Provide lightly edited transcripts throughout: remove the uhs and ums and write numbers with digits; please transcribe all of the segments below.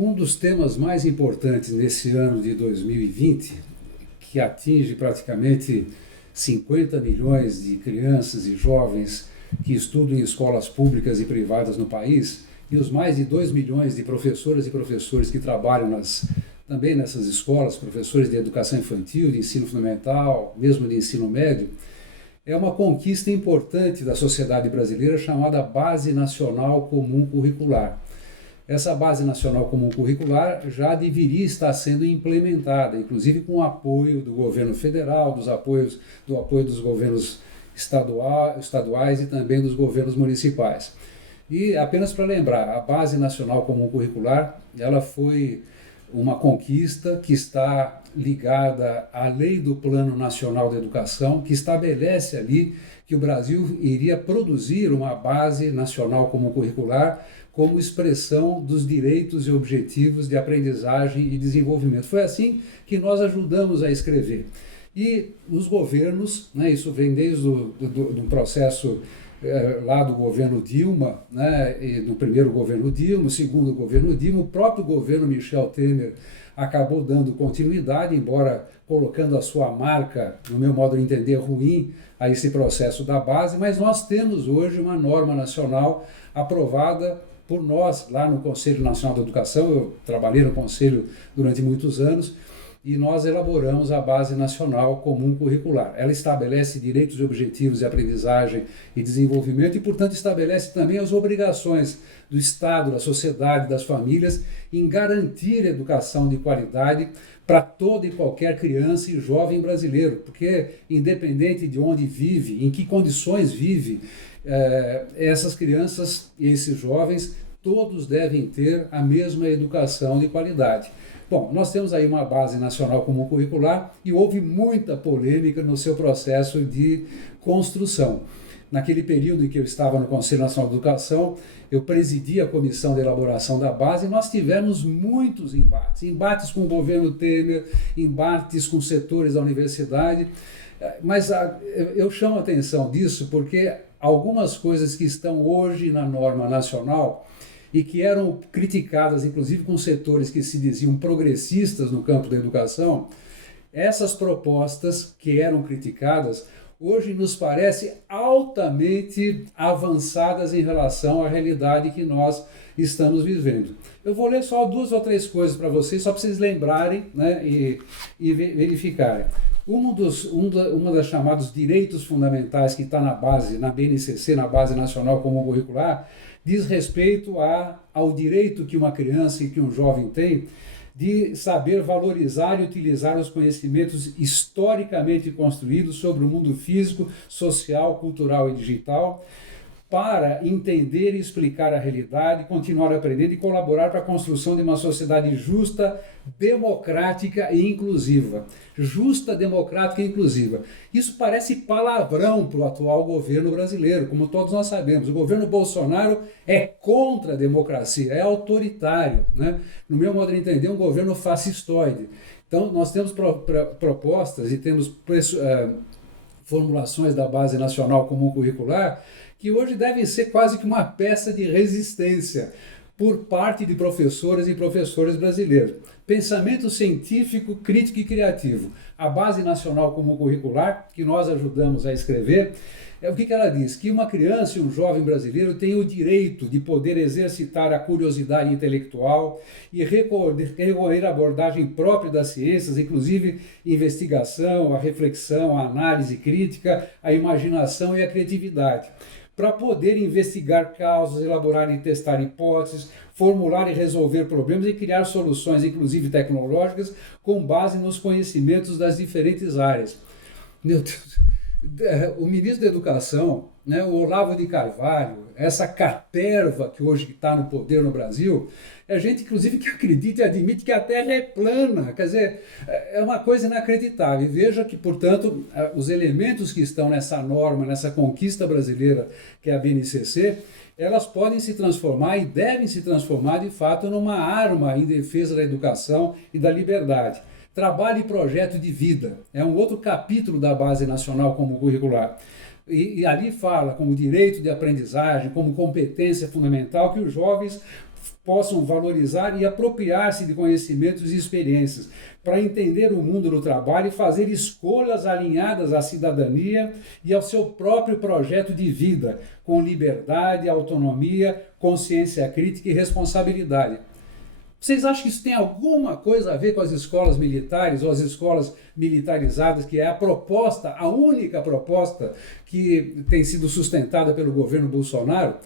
Um dos temas mais importantes nesse ano de 2020, que atinge praticamente 50 milhões de crianças e jovens que estudam em escolas públicas e privadas no país, e os mais de 2 milhões de professoras e professores que trabalham também nessas escolas, professores de educação infantil, de ensino fundamental, mesmo de ensino médio, é uma conquista importante da sociedade brasileira chamada Base Nacional Comum Curricular. Essa Base Nacional Comum Curricular já deveria estar sendo implementada, inclusive com o apoio do governo federal, do apoio dos governos estaduais e também dos governos municipais. E apenas para lembrar, a Base Nacional Comum Curricular, ela foi uma conquista que está ligada à Lei do Plano Nacional de Educação, que estabelece ali que o Brasil iria produzir uma Base Nacional Comum Curricular como expressão dos direitos e objetivos de aprendizagem e desenvolvimento. Foi assim que nós ajudamos a escrever. E os governos, isso vem desde do processo lá do governo Dilma, e no primeiro governo Dilma, o segundo governo Dilma, o próprio governo Michel Temer acabou dando continuidade, embora colocando a sua marca, no meu modo de entender, ruim a esse processo da base, mas nós temos hoje uma norma nacional aprovada por nós, lá no Conselho Nacional da Educação. Eu trabalhei no Conselho durante muitos anos, e nós elaboramos a Base Nacional Comum Curricular. Ela estabelece direitos e objetivos de aprendizagem e desenvolvimento e, portanto, estabelece também as obrigações do Estado, da sociedade, das famílias em garantir educação de qualidade para toda e qualquer criança e jovem brasileiro, porque independente de onde vive, em que condições vive, essas crianças e esses jovens, todos devem ter a mesma educação de qualidade. Bom, nós temos aí uma Base Nacional Comum Curricular e houve muita polêmica no seu processo de construção. Naquele período em que eu estava no Conselho Nacional de Educação, eu presidi a comissão de elaboração da base e nós tivemos muitos embates com o governo Temer, embates com setores da universidade, mas eu chamo a atenção disso porque algumas coisas que estão hoje na norma nacional e que eram criticadas, inclusive com setores que se diziam progressistas no campo da educação, essas propostas que eram criticadas, hoje nos parecem altamente avançadas em relação à realidade que nós estamos vivendo. Eu vou ler só 2 ou 3 coisas para vocês, só para vocês lembrarem, e verificarem. Uma das chamados direitos fundamentais que está na BNCC, na Base Nacional Comum Curricular, diz respeito ao direito que uma criança e que um jovem tem de saber valorizar e utilizar os conhecimentos historicamente construídos sobre o mundo físico, social, cultural e digital, para entender e explicar a realidade, continuar aprendendo e colaborar para a construção de uma sociedade justa, democrática e inclusiva. Justa, democrática e inclusiva. Isso parece palavrão para o atual governo brasileiro, como todos nós sabemos. O governo Bolsonaro é contra a democracia, é autoritário, No meu modo de entender, um governo fascistoide. Então, nós temos propostas e temos formulações da Base Nacional Comum Curricular que hoje devem ser quase que uma peça de resistência por parte de professoras e professores brasileiros. Pensamento científico, crítico e criativo. A Base Nacional Comum Curricular, que nós ajudamos a escrever, o que ela diz? Que uma criança e um jovem brasileiro têm o direito de poder exercitar a curiosidade intelectual e recorrer à abordagem própria das ciências, inclusive investigação, a reflexão, a análise crítica, a imaginação e a criatividade, para poder investigar causas, elaborar e testar hipóteses, formular e resolver problemas e criar soluções, inclusive tecnológicas, com base nos conhecimentos das diferentes áreas. Meu Deus, o ministro da Educação, o Olavo de Carvalho, essa caterva que hoje está no poder no Brasil, é gente, inclusive, que acredita e admite que a Terra é plana. Quer dizer, é uma coisa inacreditável. E veja que, portanto, os elementos que estão nessa norma, nessa conquista brasileira, que é a BNCC, elas podem se transformar e devem se transformar, de fato, numa arma em defesa da educação e da liberdade. Trabalho e projeto de vida é um outro capítulo da Base Nacional Comum Curricular. E ali fala como direito de aprendizagem, como competência fundamental, que os jovens possam valorizar e apropriar-se de conhecimentos e experiências para entender o mundo do trabalho e fazer escolhas alinhadas à cidadania e ao seu próprio projeto de vida, com liberdade, autonomia, consciência crítica e responsabilidade. Vocês acham que isso tem alguma coisa a ver com as escolas militares ou as escolas militarizadas, que é a proposta, a única proposta que tem sido sustentada pelo governo Bolsonaro?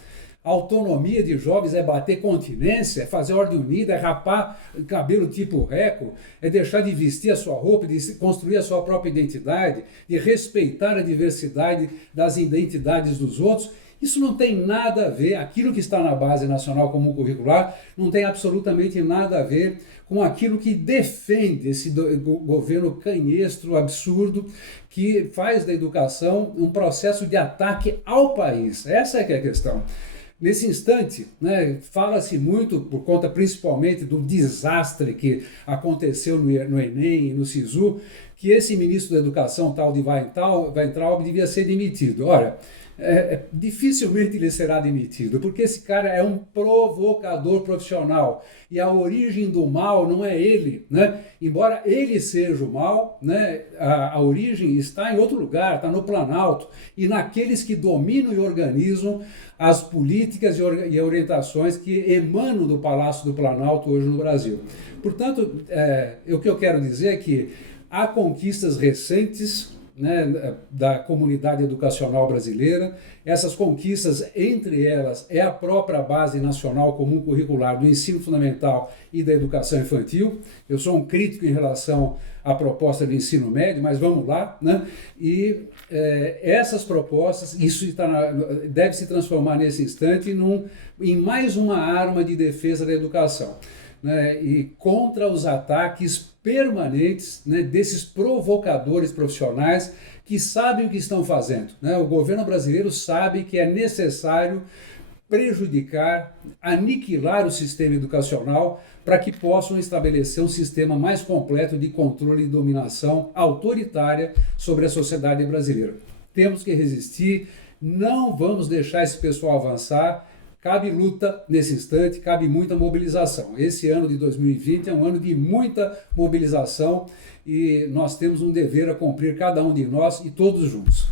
A autonomia de jovens é bater continência, é fazer ordem unida, é rapar cabelo tipo reco, é deixar de vestir a sua roupa, de construir a sua própria identidade, de respeitar a diversidade das identidades dos outros. Isso não tem nada a ver, aquilo que está na Base Nacional Comum Curricular não tem absolutamente nada a ver com aquilo que defende esse governo canhestro, absurdo, que faz da educação um processo de ataque ao país. Essa é que é a questão. Nesse instante, né, fala-se muito, por conta principalmente do desastre que aconteceu no Enem e no SISU, que esse ministro da Educação, tal de Weintraub, devia ser demitido. Ora, dificilmente ele será demitido, porque esse cara é um provocador profissional e a origem do mal não é ele, né? Embora ele seja o mal, né? A origem está em outro lugar, está no Planalto e naqueles que dominam e organizam as políticas e orientações que emanam do Palácio do Planalto hoje no Brasil. Portanto, o que eu quero dizer é que há conquistas recentes, né, da comunidade educacional brasileira. Essas conquistas, entre elas, é a própria Base Nacional Comum Curricular do Ensino Fundamental e da Educação Infantil. Eu sou um crítico em relação à proposta de ensino médio, mas vamos lá, né? E essas propostas, isso deve se transformar nesse instante em mais uma arma de defesa da educação, né, e contra os ataques permanentes, né, desses provocadores profissionais que sabem o que estão fazendo, né? O governo brasileiro sabe que é necessário prejudicar, aniquilar o sistema educacional para que possam estabelecer um sistema mais completo de controle e dominação autoritária sobre a sociedade brasileira. Temos que resistir, não vamos deixar esse pessoal avançar. Cabe luta nesse instante, cabe muita mobilização. Esse ano de 2020 é um ano de muita mobilização e nós temos um dever a cumprir, cada um de nós e todos juntos.